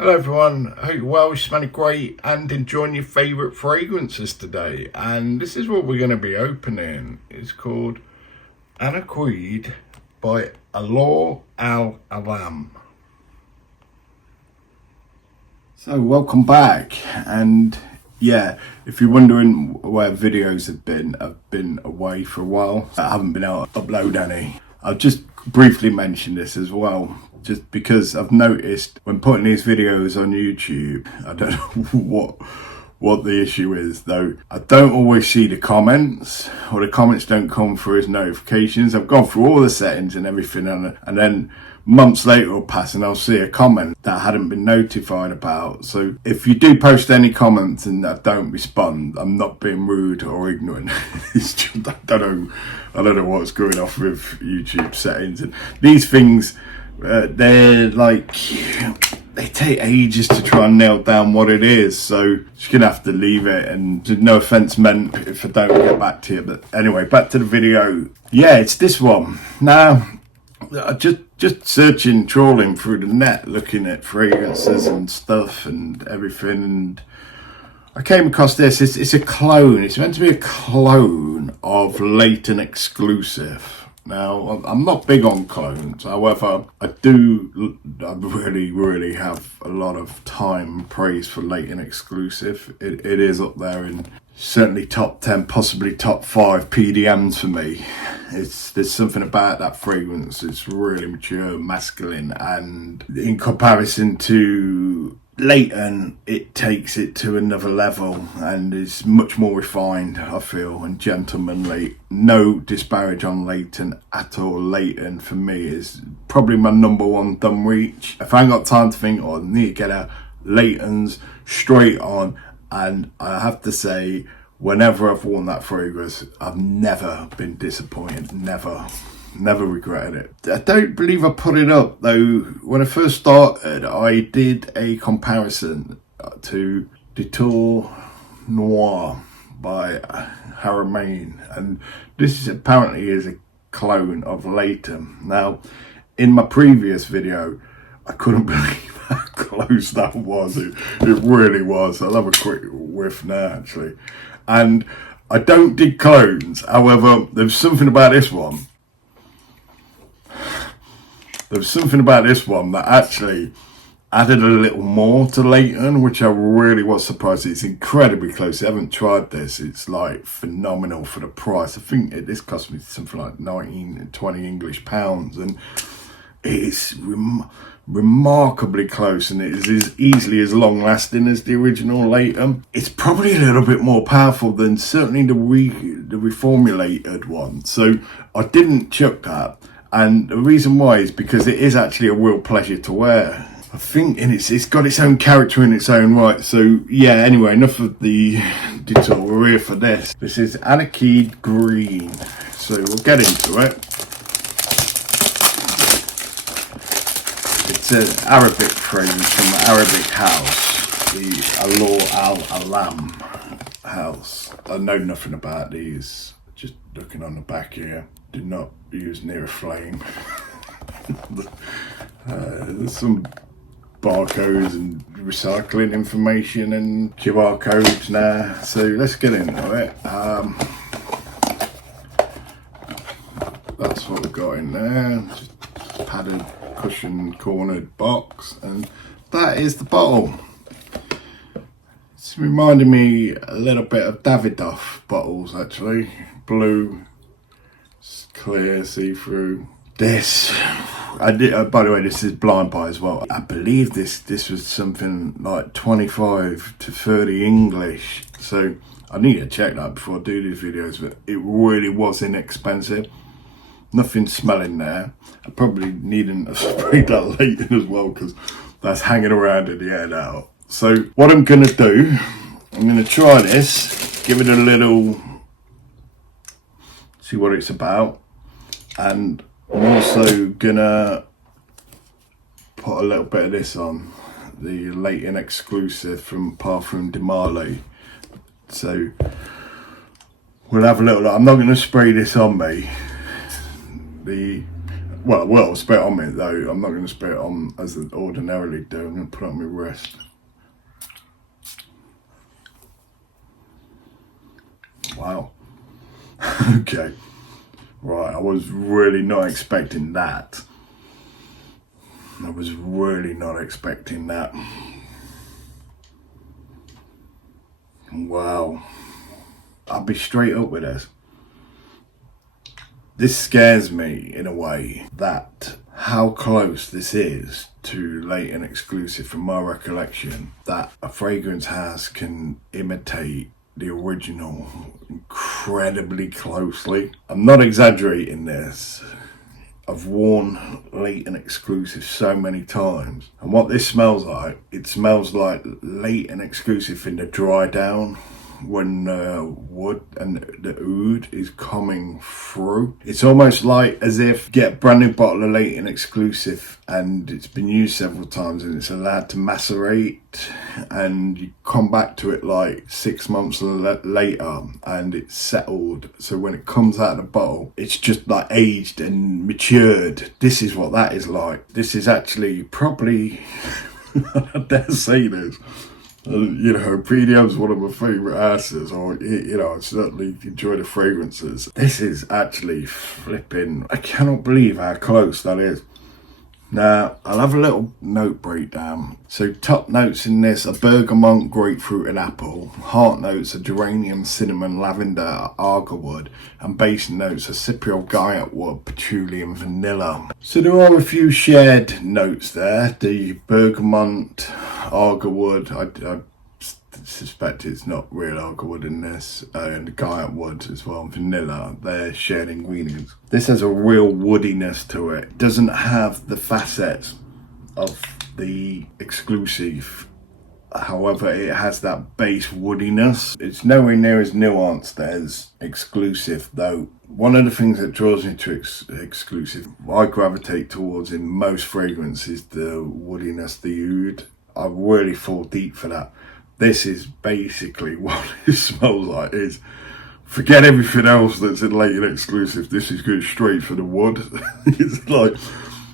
Hello everyone, I hope you're well, smelling great and enjoying your favourite fragrances today. And this is what we're going to be opening. It's called Anaqeed by Alor Al Alam. So welcome back, and yeah, if you're wondering where videos have been, I've been away for a while. I haven't been able to upload any. I'll just briefly mention this as well, just because I've noticed when putting these videos on YouTube, I don't know what the issue is though. I don't always see the comments, or the comments don't come through as notifications. I've gone through all the settings and everything, and then months later will pass and I'll see a comment that I hadn't been notified about. So if you do post any comments and I don't respond, I'm not being rude or ignorant. It's just, I don't know what's going off with YouTube settings, and these things they're like, they take ages to try and nail down what it is, so just gonna have to leave it, and no offense meant if I don't get back to you. But anyway, back to the video. Yeah, it's this one. Now I just searching, trawling through the net, looking at fragrances and stuff and everything, and I came across this. It's a clone. It's meant to be a clone of Leyton Exclusif. Now, I'm not big on clones, however, I really have a lot of time and praise for Leyton Exclusif. It is up there in certainly top 10, possibly top 5 PDMs for me. There's something about that fragrance. It's really mature, masculine, and in comparison to Layton, it takes it to another level and is much more refined, I feel, and gentlemanly. No disparage on Layton at all. Layton for me is probably my number one thumb reach. If I ain't got time to think, I need to get out, Layton's straight on. And I have to say, whenever I've worn that fragrance, I've never been disappointed. Never regretted it. I don't believe I put it up though. When I first started, I did a comparison to Detour Noir by Haramain, and this apparently is a clone of Layton. Now, in my previous video, I couldn't believe how close that was. It really was. I'll have a quick whiff now, actually. And I don't dig clones. However, there's something about this one. There's something about this one that actually added a little more to Layton, which I really was surprised. It's incredibly close. I haven't tried this. It's like phenomenal for the price. I think this cost me something like 19, 20 English pounds, and it's remarkably close, and it is as easily as long lasting as the original Layton. It's probably a little bit more powerful than certainly the reformulated one. So I didn't chuck that. And the reason why is because it is actually a real pleasure to wear. I think, and it's got its own character in its own right. So yeah, anyway, enough of the detour. We're here for this. This is Anaqeed Green. So we'll get into it. It's an Arabic fragrance from the Arabic house, the Alor Al Alam house. I know nothing about these. Just looking on the back here. Do not use near a flame. There's some barcodes and recycling information and QR codes now. So let's get into it. That's what we've got in there. Just padded, cushion, cornered box, and that is the bottle. It's reminding me a little bit of Davidoff bottles, actually. Blue, clear, see-through. This, I did. By the way, this is blind buy as well. I believe this was something like 25 to 30 English. So I need to check that before I do these videos. But it really was inexpensive. Nothing smelling there. I probably needn't have sprayed that Layton as well, because that's hanging around in the air now. So what I'm gonna do, I'm gonna try this, give it a little, see what it's about, and I'm also gonna put a little bit of this on, the Leyton Exclusif from Parfums de Marly. So we'll have a little, I'm not gonna spray this on me. Well, I will spray it on me though. I'm not going to spray it on as I ordinarily do. I'm going to put it on my wrist. Wow. Okay. Right, I was really not expecting that. I was really not expecting that. Wow. I'll be straight up with this. This scares me in a way that how close this is to Leyton Exclusif from my recollection, that a fragrance house can imitate the original incredibly closely. I'm not exaggerating this. I've worn Leyton Exclusif so many times, and what this smells like, it smells like Leyton Exclusif in the dry down, when wood and the oud is coming through. It's almost like as if you get a brand new bottle of Leyton Exclusif and it's been used several times and it's allowed to macerate, and you come back to it like 6 months later and it's settled, so when it comes out of the bottle it's just like aged and matured. This is what that is like. This is actually probably I dare say this, you know, PDM's one of my favourite asses, or, you know, I certainly enjoy the fragrances. This is actually flipping, I cannot believe how close that is. Now, I'll have a little note breakdown. So top notes in this are bergamot, grapefruit and apple. Heart notes are geranium, cinnamon, lavender, agarwood. And base notes are Cypriol, Guaiac wood, patchouli and vanilla. So there are a few shared notes there. The bergamot, agarwood, I suspect it's not real agarwood in this, and the Guaiac wood as well, vanilla, they're shared ingredients. This has a real woodiness to it. It doesn't have the facets of the Exclusif, however it has that base woodiness. It's nowhere near as nuanced as Exclusif though. One of the things that draws me to Exclusif, I gravitate towards in most fragrances, is the woodiness, the oud. I really fall deep for that. This is basically what it smells like. Is forget everything else that's in Leyton Exclusif. This is going straight for the wood. It's like,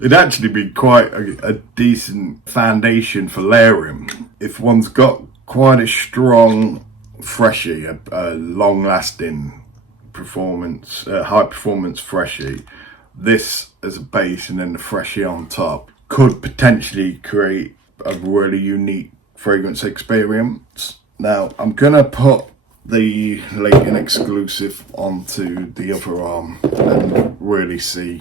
it'd actually be quite a decent foundation for layering. If one's got quite a strong freshie, a long-lasting performance, high performance freshie, this as a base and then the freshie on top could potentially create a really unique fragrance experience. Now I'm gonna put the Leyton Exclusif onto the other arm and really see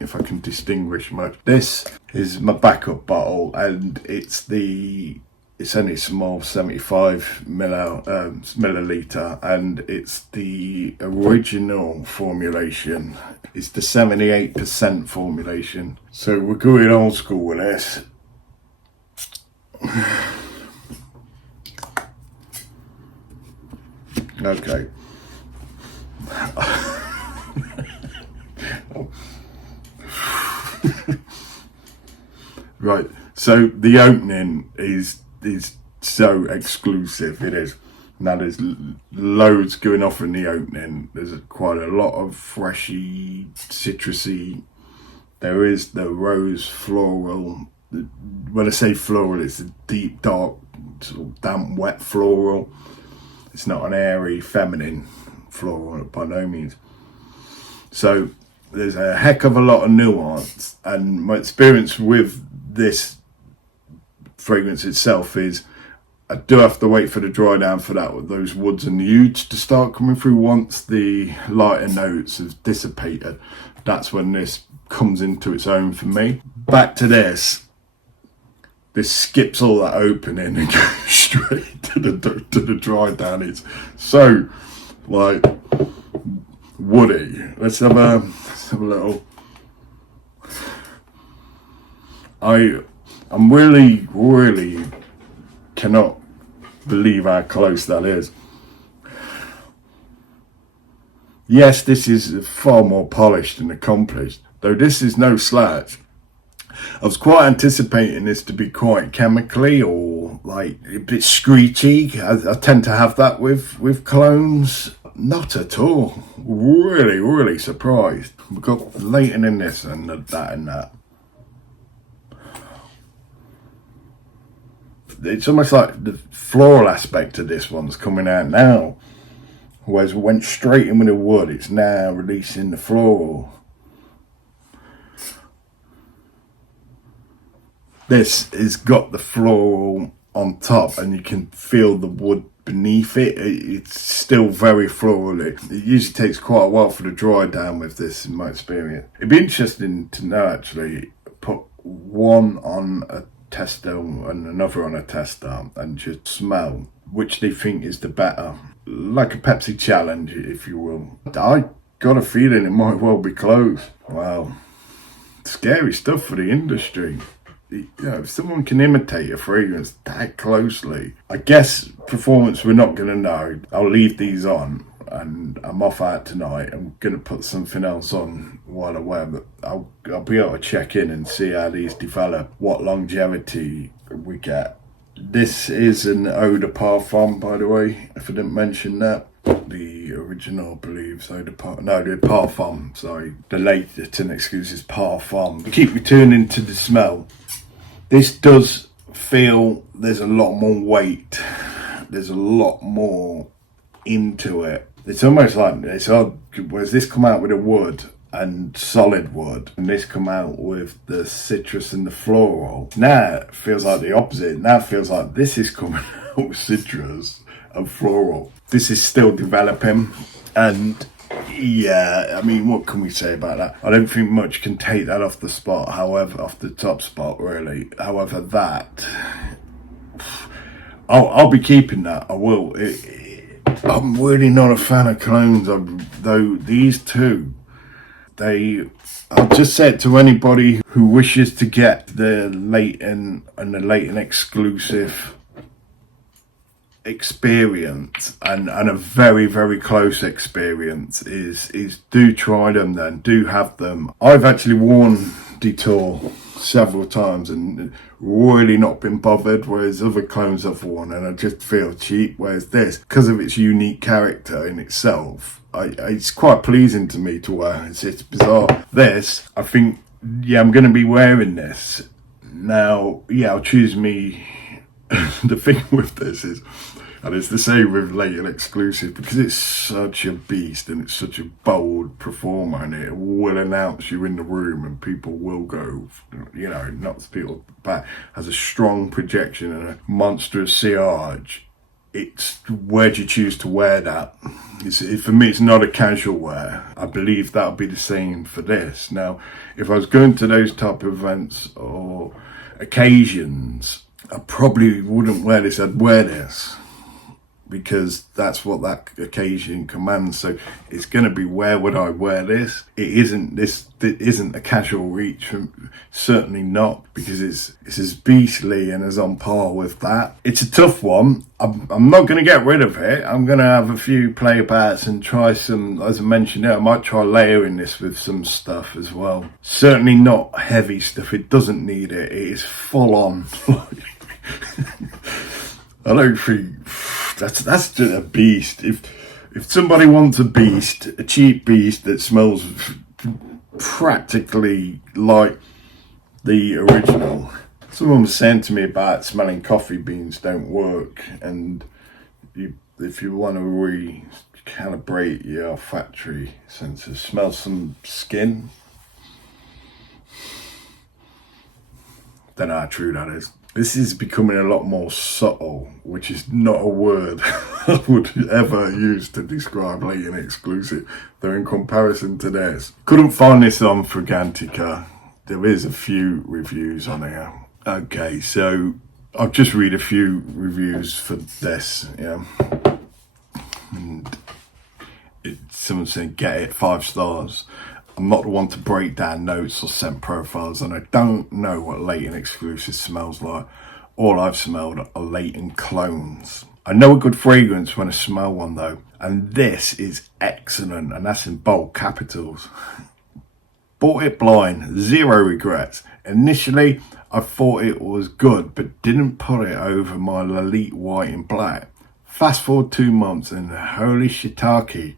if I can distinguish much. This is my backup bottle and it's only small, 75 milliliter, and it's the original formulation. It's the 78% formulation. So we're going old school with this. Okay. Right, so the opening is so exclusive, it is. Now there's loads going off in the opening. There's quite a lot of freshy, citrusy. There is the rose floral. When I say floral, it's a deep, dark, sort of damp, wet floral. It's not an airy, feminine floral by no means. So there's a heck of a lot of nuance, and my experience with this fragrance itself is I do have to wait for the dry down for that, those woods and the ouds to start coming through. Once the lighter notes have dissipated, that's when this comes into its own for me. Back to this. This skips all that opening and goes straight to the dry down. It's so like woody. Let's have a little. I'm really cannot believe how close that is. Yes, this is far more polished and accomplished, though this is no slouch. I was quite anticipating this to be quite chemically or like a bit screechy. I tend to have that with colognes. not at all. Really surprised. We've got Layton in this and that and that. It's almost like the floral aspect of this one's coming out now. Whereas it went straight in with the wood, it's now releasing the floral. This has got the floral on top and you can feel the wood beneath it. It's still very florally. It usually takes quite a while for the dry down with this, in my experience. It'd be interesting to know, actually, put one on a tester and another on a tester and just smell which they think is the better. Like a Pepsi challenge, if you will. I got a feeling it might well be close. Wow. Scary stuff for the industry. You know, if someone can imitate a fragrance that closely, I guess performance we're not going to know. I'll leave these on and I'm off out tonight. I'm going to put something else on while I wear, but I'll be able to check in and see how these develop, what longevity we get. This is an eau de parfum, by the way, if I didn't mention that. The original, I believe, the parfum, sorry. The Leyton Exclusif parfum. Keep returning to the smell. This does feel there's a lot more weight. There's a lot more into it. It's almost like this. Whereas this come out with a wood and solid wood, and this come out with the citrus and the floral. Now it feels like the opposite. Now it feels like this is coming out with citrus and floral. This is still developing, and yeah, I mean, what can we say about that? I don't think much can take that off the spot, however, off the top spot, really. However, that, I'll be keeping that, I will. I'm really not a fan of clones, though these two, I'll just say it to anybody who wishes to get the Layton and the Leyton Exclusif experience and a very close experience is do try them, then do have them. I've actually worn Detour several times and really not been bothered, whereas other clones I've worn and I just feel cheap, whereas this, because of its unique character in itself, it's quite pleasing to me to wear. It's bizarre. This, I think, yeah, I'm going to be wearing this now. Yeah, I'll choose me. The thing with this is, and it's the same with Leyton Exclusif, because it's such a beast and it's such a bold performer, and it will announce you in the room and people will go, you know, knocks people back. Has a strong projection and a monstrous sillage. It's, where do you choose to wear that? For me, it's not a casual wear. I believe that'll be the same for this. Now, if I was going to those type of events or occasions, I probably wouldn't wear this. I'd wear this because that's what that occasion commands. So it's going to be, where would I wear this? It isn't a casual reach, certainly not, because it's as beastly and as on par with that. It's a tough one. I'm not going to get rid of it. I'm going to have a few play abouts and try some, as I mentioned there, I might try layering this with some stuff as well. Certainly not heavy stuff. It doesn't need it. It is full on. I don't think that's just a beast. If somebody wants a beast, a cheap beast that smells practically like the original. Someone was saying to me about smelling coffee beans don't work, and if you want to recalibrate your olfactory senses, smell some skin. Don't know how true that is. This is becoming a lot more subtle, which is not a word I would ever use to describe Leyton Exclusif, though in comparison to this. Couldn't find this on Fragrantica. There is a few reviews on here. Okay, so I'll just read a few reviews for this, yeah. And someone saying, get it, 5 stars. I'm not the one to break down notes or scent profiles, and I don't know what Leyton Exclusif smells like. All I've smelled are Layton clones. I know a good fragrance when I smell one though, and this is excellent, and that's in bold capitals. Bought it blind, 0 regrets. Initially, I thought it was good, but didn't put it over my Elite White and Black. Fast forward 2 months and holy shiitake,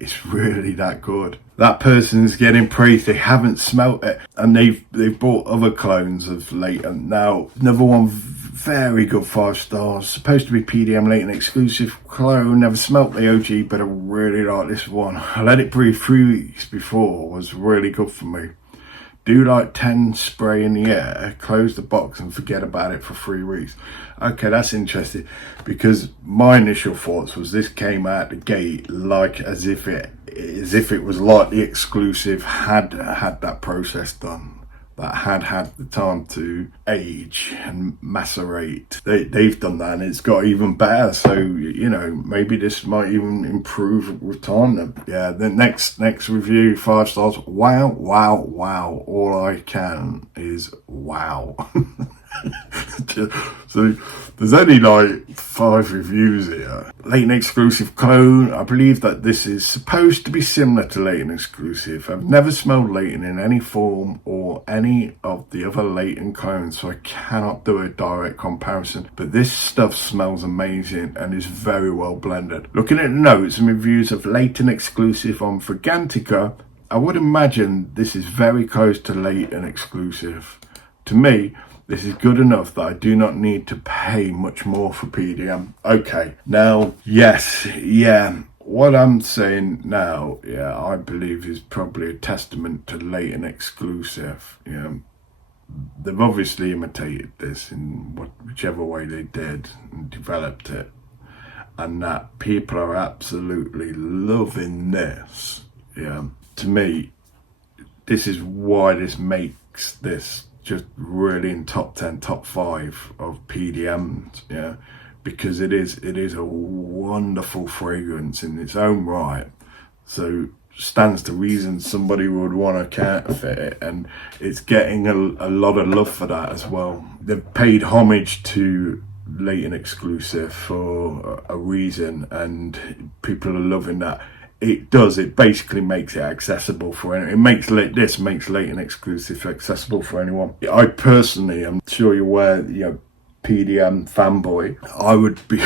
it's really that good. That person's getting praised, they haven't smelt it, and they've bought other clones of Layton. Now, another one, very good, 5 stars, supposed to be PDM Leyton Exclusif clone, never smelt the OG, but I really like this one. I let it breathe 3 weeks before, was really good for me. Do like 10 spray in the air, close the box and forget about it for 3 weeks. Okay, that's interesting, because my initial thoughts was this came out the gate like as if it was like the Exclusif had that process done, that had the time to age and macerate. They've done that and it's got even better. So, you know, maybe this might even improve with time. Yeah, the next review, 5 stars. Wow, wow, wow. All I can is wow. So there's only like 5 reviews here. Leyton Exclusif clone. I believe that this is supposed to be similar to Leyton Exclusif. I've never smelled Layton in any form or any of the other Layton clones, so I cannot do a direct comparison. But this stuff smells amazing and is very well blended. Looking at the notes and reviews of Leyton Exclusif on Fragrantica, I would imagine this is very close to Leyton Exclusif. To me, this is good enough that I do not need to pay much more for PDM. Okay, now, yes, yeah, what I'm saying now, yeah, I believe is probably a testament to Leyton Exclusif. Yeah, they've obviously imitated this in whichever way they did and developed it, and that people are absolutely loving this. Yeah, to me, this is why this makes this just really in top 10, top 5 of PDMs, yeah, because it is a wonderful fragrance in its own right. So stands to reason somebody would want to counterfeit it, and it's getting a lot of love for that as well. They've paid homage to Leyton Exclusif for a reason, and people are loving that. It basically makes it accessible for anyone. This makes Leyton Exclusif accessible for anyone. I personally, I'm sure you're aware, you know, PDM fanboy, I would be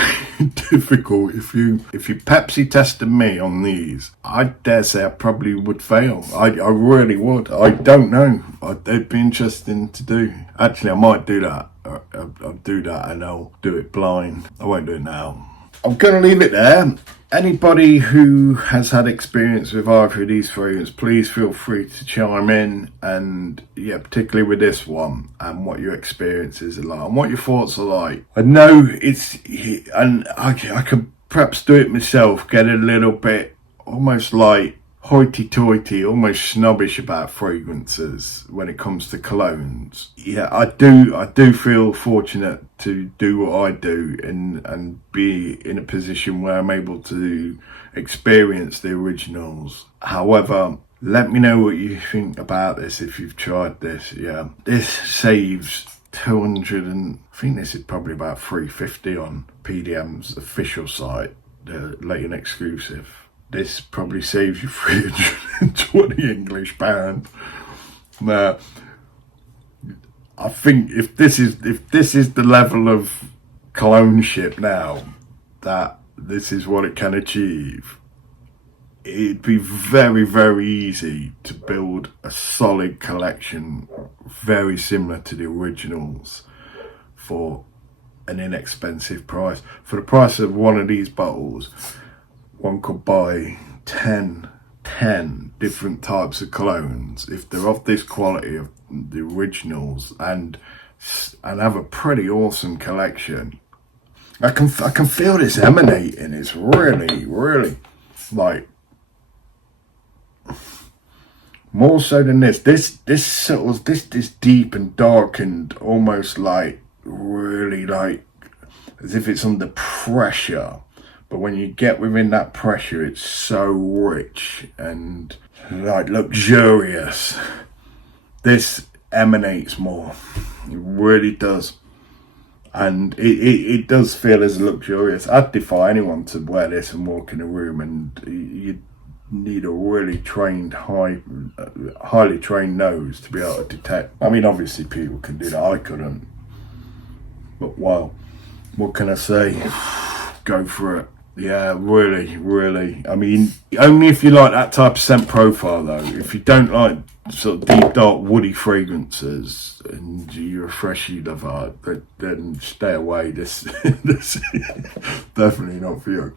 difficult if you Pepsi tested me on these. I dare say I probably would fail. I really would. I don't know. It'd be interesting to do. Actually, I might do that. I'll do that and I'll do it blind. I won't do it now. I'm going to leave it there. Anybody who has had experience with either of these fragrances, please feel free to chime in, and yeah, particularly with this one, and what your experiences are like and what your thoughts are like. I know and I could perhaps do it myself, get a little bit almost like hoity-toity, almost snobbish about fragrances when it comes to colognes. Yeah, I do feel fortunate to do what I do and be in a position where I'm able to experience the originals. However, let me know what you think about this if you've tried this. Yeah, this saves 200 and I think this is probably about 350 on PDM's official site, the Leyton Exclusif. This probably saves you 320 English pounds. Now, I think if this is the level of cologne-ship now, that this is what it can achieve, it'd be very, very easy to build a solid collection very similar to the originals for an inexpensive price. For the price of one of these bottles, one could buy 10 different types of colognes if they're of this quality of the originals, and have a pretty awesome collection. I can feel this emanating. It's really, really like more so than this. This sort of this deep and dark and almost like really like as if it's under pressure. But when you get within that pressure, it's so rich and like luxurious. This emanates more. It really does. And it does feel as luxurious. I'd defy anyone to wear this and walk in a room, and you need a really trained, highly trained nose to be able to detect. I mean, obviously people can do that. I couldn't. But wow, what can I say? go for it. Yeah, really. I mean, only if you like that type of scent profile though. If you don't like sort of deep, dark, woody fragrances and you're a freshy lover, then stay away. This is definitely not for you.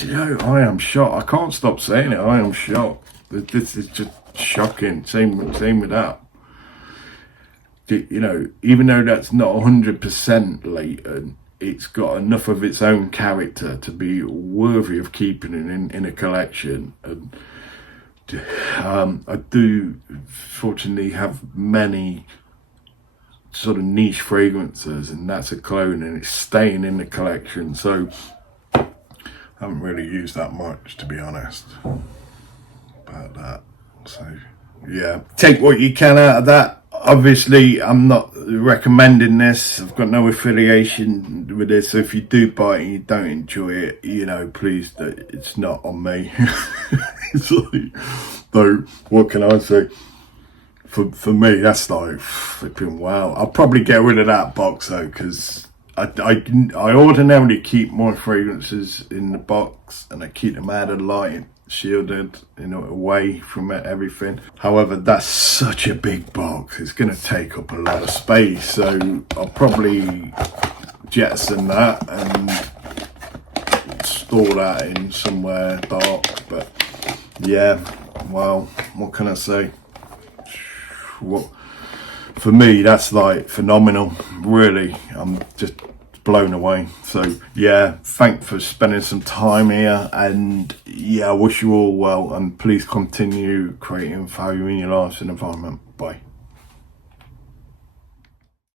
You know, I am shocked. I can't stop saying it. I am shocked. This is just shocking. Same with that. You know, even though that's not 100% Layton, it's got enough of its own character to be worthy of keeping it in a collection. And I do fortunately have many sort of niche fragrances, and that's a clone, and it's staying in the collection. So I haven't really used that much, to be honest, about that. So yeah, take what you can out of that. Obviously, I'm not recommending this. I've got no affiliation with this. So if you do buy it and you don't enjoy it, you know, please, it's not on me. Though, what can I say? For me, that's like flipping wow. I'll probably get rid of that box though, because I ordinarily keep my fragrances in the box and I keep them out of light, shielded, you know, away from everything. However, that's such a big box, it's going to take up a lot of space, so I'll probably jettison that and store that in somewhere dark. But yeah, well, what can I say? What, for me, that's like phenomenal, really. I'm just blown away. So yeah, thanks for spending some time here, and yeah, I wish you all well, and please continue creating value in your lives and environment. Bye.